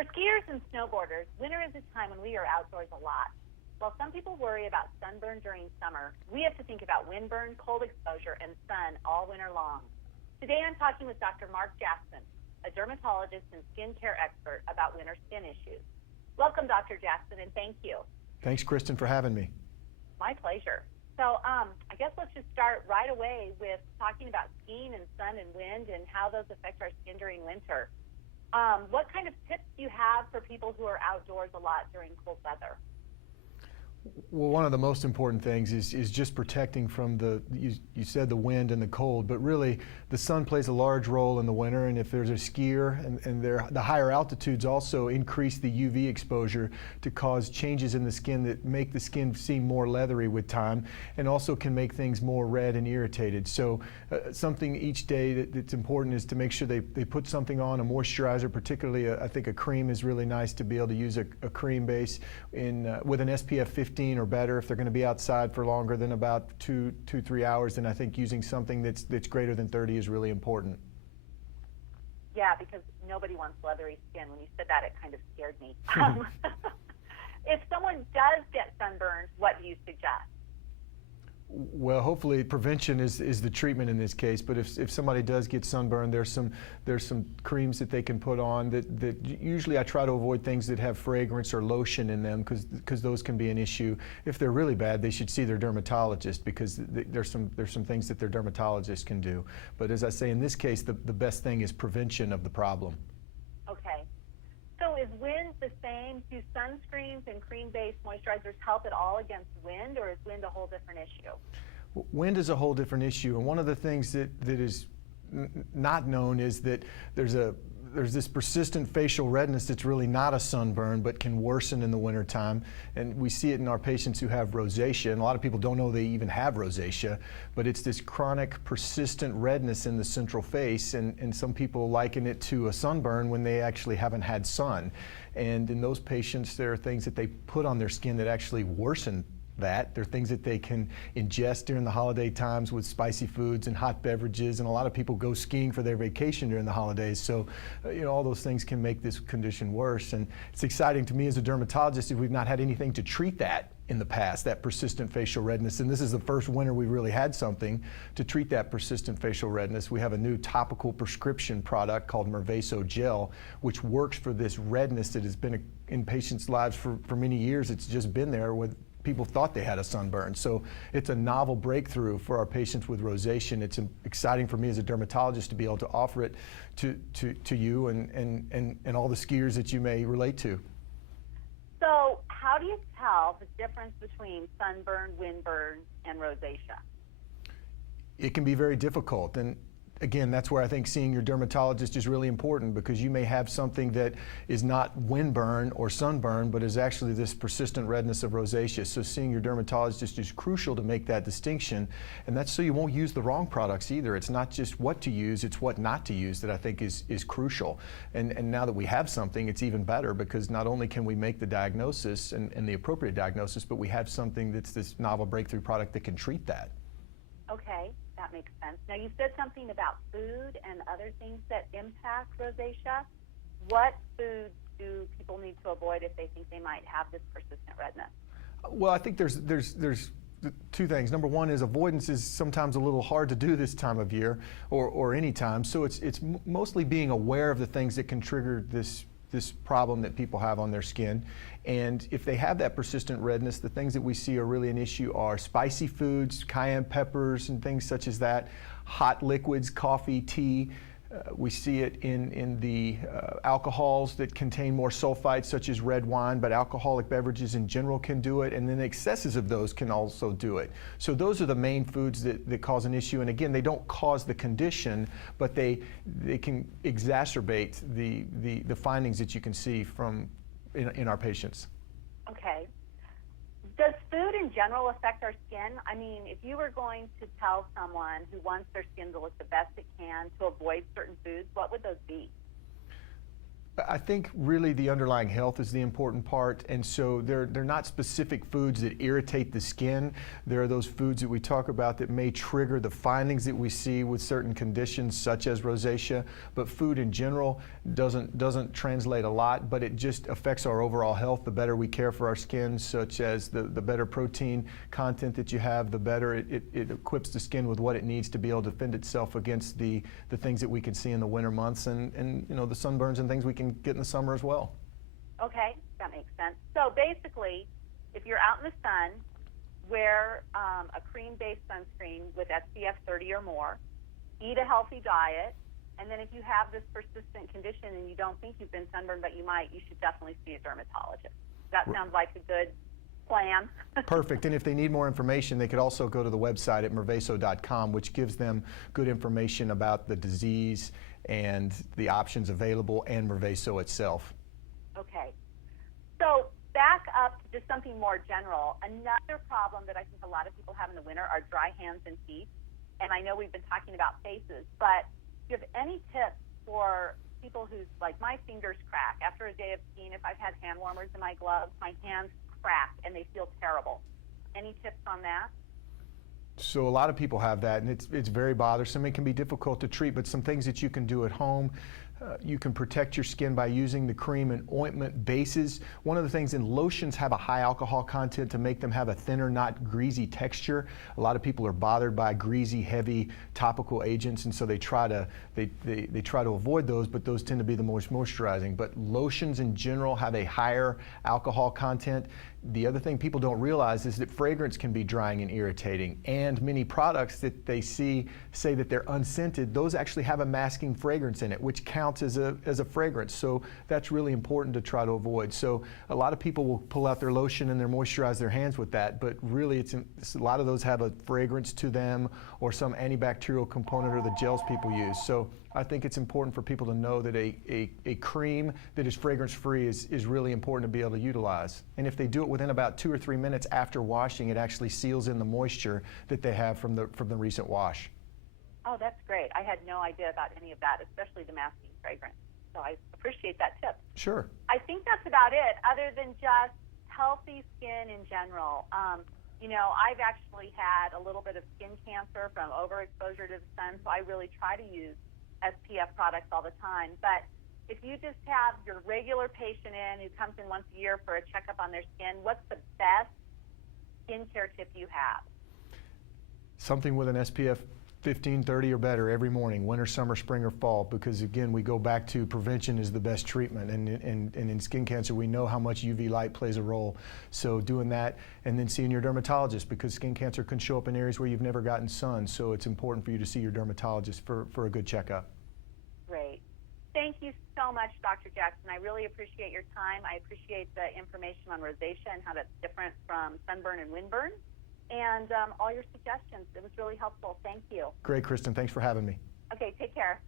For skiers and snowboarders, winter is a time when we are outdoors a lot. While some people worry about sunburn during summer, we have to think about windburn, cold exposure, and sun all winter long. Today I'm talking with Dr. Mark Jackson, a dermatologist and skincare expert about winter skin issues. Welcome, Dr. Jackson, and thank you. Thanks, Kristen, for having me. My pleasure. So I guess let's just start right away with talking about skiing and sun and wind and how those affect our skin during winter. What kind of tips do you have for people who are outdoors a lot during cold weather? Well, one of the most important things is just protecting from you said the wind and the cold, but really the sun plays a large role in the winter, and if there's a skier and the higher altitudes also increase the UV exposure to cause changes in the skin that make the skin seem more leathery with time and also can make things more red and irritated. So something each day that's important is to make sure they put something on, a moisturizer, particularly I think a cream is really nice to be able to use a cream base with an SPF 15 or better. If they're going to be outside for longer than about 3 hours, then I think using something that's greater than 30 is really important. Yeah, because nobody wants leathery skin. When you said that, it kind of scared me. If someone does get sunburned, what do you suggest? Well, hopefully prevention is the treatment in this case, but if somebody does get sunburned, there's some creams that they can put on that usually I try to avoid things that have fragrance or lotion in them because those can be an issue. If they're really bad, they should see their dermatologist because there's some things that their dermatologist can do. But as I say, in this case, the best thing is prevention of the problem. Okay. So is wind the same? Do sunscreens and cream-based moisturizers help at all against wind, or is wind a whole different issue? Wind is a whole different issue, and one of the things that is not known is that there's this persistent facial redness that's really not a sunburn but can worsen in the wintertime, and we see it in our patients who have rosacea, and a lot of people don't know they even have rosacea, but it's this chronic persistent redness in the central face, and some people liken it to a sunburn when they actually haven't had sun. And in those patients, there are things that they put on their skin that actually worsen that. There are things that they can ingest during the holiday times with spicy foods and hot beverages, and a lot of people go skiing for their vacation during the holidays. So, all those things can make this condition worse. And it's exciting to me as a dermatologist if we've not had anything to treat that in the past, that persistent facial redness. And this is the first winter we really had something to treat that persistent facial redness. We have a new topical prescription product called Mervaso Gel, which works for this redness that has been in patients' lives for many years. It's just been there with people thought they had a sunburn. So it's a novel breakthrough for our patients with rosacea. And it's exciting for me as a dermatologist to be able to offer it to you and all the skiers that you may relate to. So how do you tell the difference between sunburn, windburn, and rosacea? It can be very difficult. And again, that's where I think seeing your dermatologist is really important, because you may have something that is not windburn or sunburn, but is actually this persistent redness of rosacea. So seeing your dermatologist is crucial to make that distinction, and that's so you won't use the wrong products either. It's not just what to use, it's what not to use that I think is crucial. And now that we have something, it's even better, because not only can we make the diagnosis and the appropriate diagnosis, but we have something that's this novel breakthrough product that can treat that. Okay, that makes sense. Now, you said something about food and other things that impact rosacea. What foods do people need to avoid if they think they might have this persistent redness? Well, I think there's two things. Number one is avoidance is sometimes a little hard to do this time of year or any time. So it's mostly being aware of the things that can trigger this problem that people have on their skin. And if they have that persistent redness, the things that we see are really an issue are spicy foods, cayenne peppers and things such as that, hot liquids, coffee, tea. We see it in the alcohols that contain more sulfites, such as red wine, but alcoholic beverages in general can do it, and then excesses of those can also do it. So those are the main foods that cause an issue, and again, they don't cause the condition, but they can exacerbate the findings that you can see in our patients. Okay. Does food in general affect our skin? I mean, if you were going to tell someone who wants their skin to look the best it can to avoid certain foods, what would those be? I think really the underlying health is the important part, and so they're not specific foods that irritate the skin. There are those foods that we talk about that may trigger the findings that we see with certain conditions such as rosacea, but food in general, doesn't translate a lot, but it just affects our overall health. The better we care for our skin, such as the better protein content that you have, the better it equips the skin with what it needs to be able to defend itself against the things that we can see in the winter months and you know, the sunburns and things we can get in the summer as well. Okay, that makes sense. So basically, if you're out in the sun, wear a cream-based sunscreen with SPF 30 or more, eat a healthy diet, and then if you have this persistent condition and you don't think you've been sunburned but you might, you should definitely see a dermatologist. That sounds like a good plan. Perfect. And if they need more information, they could also go to the website at mirvaso.com, which gives them good information about the disease and the options available and Mirvaso itself. Okay. So back up to just something more general. Another problem that I think a lot of people have in the winter are dry hands and feet. And I know we've been talking about faces, but do you have any tips for people who's like, my fingers crack after a day of skiing? If I've had hand warmers in my gloves, my hands crack and they feel terrible. Any tips on that? So a lot of people have that, and it's very bothersome. It can be difficult to treat, but some things that you can do at home. You can protect your skin by using the cream and ointment bases. One of the things in lotions have a high alcohol content to make them have a thinner, not greasy texture. A lot of people are bothered by greasy, heavy topical agents, and so they try to avoid those, but those tend to be the most moisturizing. But lotions in general have a higher alcohol content. The other thing people don't realize is that fragrance can be drying and irritating, and many products that they say that they're unscented, those actually have a masking fragrance in it, which counts as a fragrance. So that's really important to try to avoid. So a lot of people will pull out their lotion and they moisturize their hands with that, but really a lot of those have a fragrance to them or some antibacterial component or the gels people use. So I think it's important for people to know that a cream that is fragrance-free is really important to be able to utilize. And if they do it within about 2 or 3 minutes after washing, it actually seals in the moisture that they have from the recent wash. Oh, that's great. I had no idea about any of that, especially the masking fragrance. So I appreciate that tip. Sure. I think that's about it, other than just healthy skin in general. You know, I've actually had a little bit of skin cancer from overexposure to the sun, so I really try to use SPF products all the time. But if you just have your regular patient in who comes in once a year for a checkup on their skin, what's the best skincare tip you have? Something with an SPF 15, 30 or better every morning, winter, summer, spring, or fall, because again, we go back to prevention is the best treatment, and in skin cancer, we know how much UV light plays a role. So doing that, and then seeing your dermatologist, because skin cancer can show up in areas where you've never gotten sun, so it's important for you to see your dermatologist for a good checkup. Great. Thank you so much, Dr. Jackson. I really appreciate your time. I appreciate the information on rosacea and how that's different from sunburn and windburn, and all your suggestions. It was really helpful. Thank you. Great, Kristen. Thanks for having me. Okay, take care.